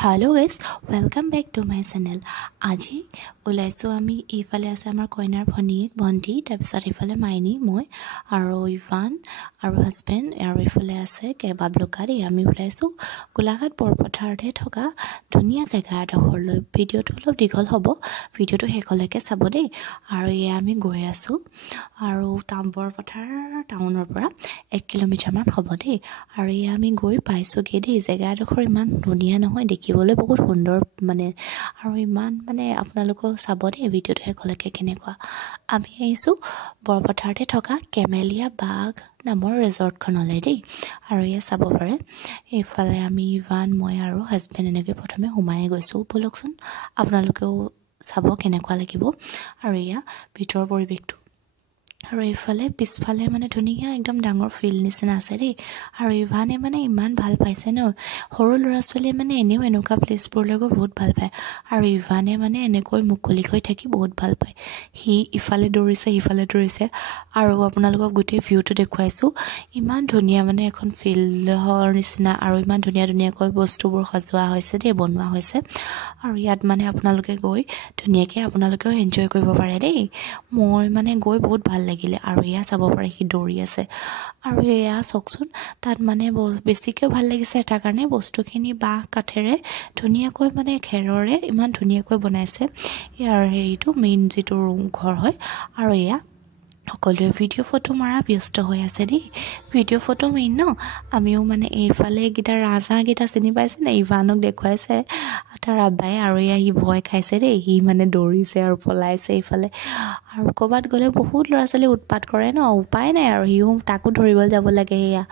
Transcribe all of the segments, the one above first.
Hello guys, welcome back to my channel. আজি ওলাইছো আমি ইফালে আছে আমাৰ কইনাৰ ভণ্টি তাৰপিছত ইফালে মাইনী মই আৰু ইভান আৰু হাজবেণ্ড আৰু ইফালে আছে কেবাব লোকাৰি আমি ওলাইছো গোলাঘাট বৰপথাৰতে থকা ধুনীয়া জেগা এডোখৰলৈ ভিডিওটো অলপ দীঘল হ'ব ভিডিওটো শেষলৈকে চাব দেই আৰু ইয়া আমি গৈ আছো আৰু বৰপথাৰ টাউনৰ পৰা 1 কিলোমিটাৰ মান হ'ব দেই আৰু ইয়া আমি গৈ পাইছোগে দেই জেগা এডোখৰ ইমান ধুনীয়া নহয় দেখিবলৈ বহুত সুন্দৰ মানে আৰু ইমান মানে আপোনালোকক চাব দেই ভিডিওটো শেষলৈকে কেনেকুৱা আমি আহিছো বৰপথাৰতে থকা কেমেলিয়া বাগ নামৰ ৰিজৰ্টখনলৈ দেই আৰু ইয়া চাব পাৰে এইফালে আমি ইভান মই আৰু হাজবেণ্ড এনেকৈ প্ৰথমে সোমাই গৈছো বলকচোন আপোনালোকেও চাব কেনেকুৱা লাগিব আৰু ইয়া ভিতৰৰ পৰিৱেশটো আৰু এইফালে পিছফালে মানে ধুনীয়া একদম ডাঙৰ ফিল্ড নিচিনা আছে দেই আৰু ইভানে মানে ইমান ভাল পাইছে ন সৰু ল'ৰা ছোৱালীয়ে মানে এনেও এনেকুৱা প্লেচবোৰলৈ গৈ বহুত ভাল পায় আৰু ইভানে মানে এনেকৈ মুকলি হৈ থাকি বহুত ভাল পায় সি ইফালে দৌৰিছে সিফালে দৌৰিছে আৰু আপোনালোকক গোটেই ভিউটো দেখুৱাইছো ইমান ধুনীয়া মানে এখন ফিল্ডৰ নিচিনা আৰু ইমান ধুনীয়াকৈ বস্তুবোৰ সজোৱা হৈছে দেই বনোৱা হৈছে আৰু ইয়াত মানে আপোনালোকে গৈ ধুনীয়াকৈ আপোনালোকেও এনজয় কৰিব পাৰে দেই মই মানে গৈ বহুত ভাল লাগিলে আৰু ইয়া চাব পাৰে সি দৌৰি আছে আৰু এয়া চকচোন তাত মানে বেছিকৈ ভাল লাগিছে এটা কাৰণে বস্তুখিনি বাঁহ কাঠেৰে ধুনীয়াকৈ মানে খেৰৰে ইমান ধুনীয়াকৈ বনাইছে ইয়াৰ হেৰিটো মেইন যিটো ঘৰ হয় আৰু এয়া সকলোৱে ভিডিঅ' ফটো মাৰা ব্যস্ত হৈ আছে দেই ভিডিঅ' ফটো মেইন ন আমিও মানে এইফালে গিটা ৰাজাগিটা চিনি পাইছে নে ইভানক দেখুৱাইছে তাৰ আব্বাই আৰু এয়া সি ভয় খাইছে দেই সি মানে দৌৰিছে আৰু পলাইছে এইফালে আৰু ক'ৰবাত গ'লে বহুত ল'ৰা ছোৱালী উৎপাত কৰে ন উপায় নাই আৰু সিও তাকো ধৰিবলৈ যাব লাগে এয়া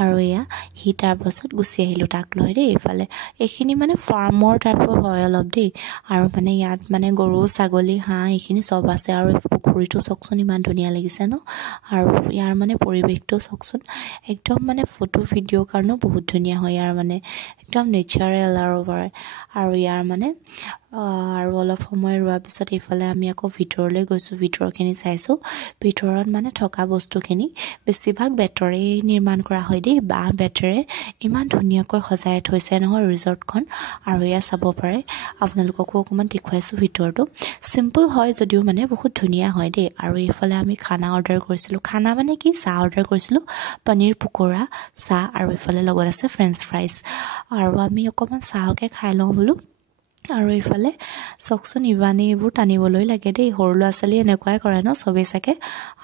আৰু এয়া সি তাৰ পাছত গুচি আহিলোঁ তাক লৈ দেই এইফালে এইখিনি মানে ফাৰ্মৰ টাইপৰ হয় অলপ দেই আৰু মানে ইয়াত মানে গৰু ছাগলী হাঁহ এইখিনি চব আছে আৰু পুখুৰীটো চকচোন ইমান ধুনীয়া লাগিছে ন আৰু ইয়াৰ মানে পৰিৱেশটো চকচোন একদম মানে ফটো ভিডিঅ'ৰ কাৰণেও বহুত ধুনীয়া হয় ইয়াৰ মানে একদম নেচাৰেল আৰু ইয়াৰ মানে আৰু অলপ সময় ৰোৱাৰ পিছত এইফালে আমি আকৌ ভিতৰলৈ গৈছোঁ ভিতৰখিনি চাইছোঁ ভিতৰত মানে থকা বস্তুখিনি বেছিভাগ বেতৰে নিৰ্মাণ কৰা হয় দেই বাঁহ বেতেৰে ইমান ধুনীয়াকৈ সজাই থৈছে নহয় ৰিজৰ্টখন আৰু এয়া চাব পাৰে আপোনালোককো অকণমান দেখুৱাইছোঁ ভিতৰটো চিম্পল হয় যদিও মানে বহুত ধুনীয়া হয় দেই আৰু এইফালে আমি খানা অৰ্ডাৰ কৰিছিলোঁ খানা মানে কি চাহ অৰ্ডাৰ কৰিছিলোঁ পনীৰ পকোৰা চাহ আৰু এইফালে লগত আছে ফ্ৰেঞ্চ ফ্ৰাইজ আৰু আমি অকণমান চাহকে খাই লওঁ বোলো আৰু এইফালে চকচোন ইভানে এইবোৰ টানিবলৈ লাগে দেই সৰু ল'ৰা ছোৱালী এনেকুৱাই কৰে ন চবেই চাগে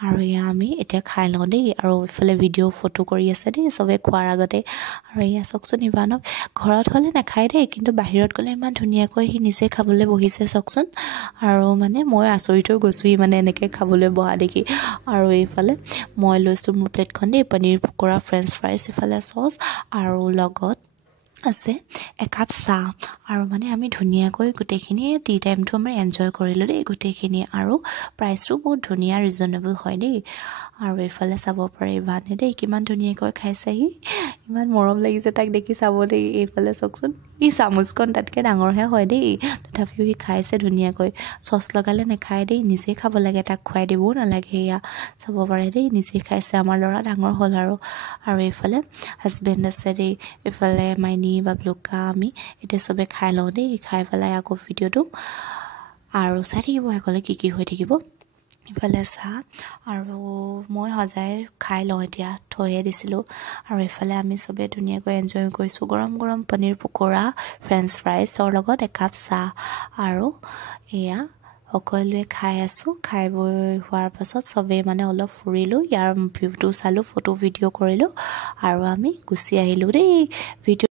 আৰু এয়া আমি এতিয়া খাই লওঁ দেই আৰু এইফালে ভিডিঅ' ফটো কৰি আছে দেই চবেই খোৱাৰ আগতে আৰু এয়া চকচোন ইভানক ঘৰত হ'লে নাখায় দেই কিন্তু বাহিৰত গ'লে ইমান ধুনীয়াকৈ সি নিজে খাবলৈ বহিছে চকচোন আৰু মানে মই আচৰিত হৈ গৈছোঁ সি মানে এনেকৈ খাবলৈ বহা দেখি আৰু এইফালে মই লৈছোঁ মোৰ প্লেটখন দেই পনীৰ পকোৰা ফ্ৰেঞ্চ ফ্ৰাইজ ইফালে চচ আৰু লগত আছে একাপ চাহ আৰু মানে আমি ধুনীয়াকৈ গোটেইখিনি টি টাইমটো আমি এনজয় কৰিলোঁ দেই গোটেইখিনি আৰু প্ৰাইচটো বহুত ধুনীয়া ৰিজনেবল হয় দেই আৰু এইফালে চাব পাৰে ইভানে দেই কিমান ধুনীয়াকৈ খাইছে সি ইমান মৰম লাগিছে তাক দেখি চাব দেই এইফালে চকচোন ই চামুচখন তাতকৈ ডাঙৰহে হয় দেই তথাপিও সি খাইছে ধুনীয়াকৈ চচ লগালে নাখায় দেই নিজেই খাব লাগে তাক খুৱাই দিবও নালাগে এয়া চাব পাৰে দেই নিজেই খাইছে আমাৰ ল'ৰা ডাঙৰ হ'ল আৰু এইফালে হাজবেণ্ড আছে দেই এইফালে মাইনী বাবলুকা আমি এতিয়া চবে খাই লওঁ দেই খাই পেলাই আকৌ ভিডিঅ'টো আৰু চাই থাকিব সকলোৱে কি হৈ থাকিব ইফালে চাহ আৰু মই সজাই খাই লওঁ এতিয়া থৈহে দিছিলোঁ আৰু এইফালে আমি চবে ধুনীয়াকৈ এনজয় কৰিছোঁ গৰম গৰম পনীৰ পকোৰা ফ্ৰেঞ্চ ফ্ৰাইজৰ লগত একাপ চাহ আৰু এয়া সকলোৱে খাই আছোঁ খাই বৈ হোৱাৰ পাছত চবেই মানে অলপ ফুৰিলোঁ ইয়াৰ ভিউটো চালোঁ ফটো ভিডিঅ' কৰিলোঁ আৰু আমি গুচি আহিলোঁ দেই ভিডিঅ'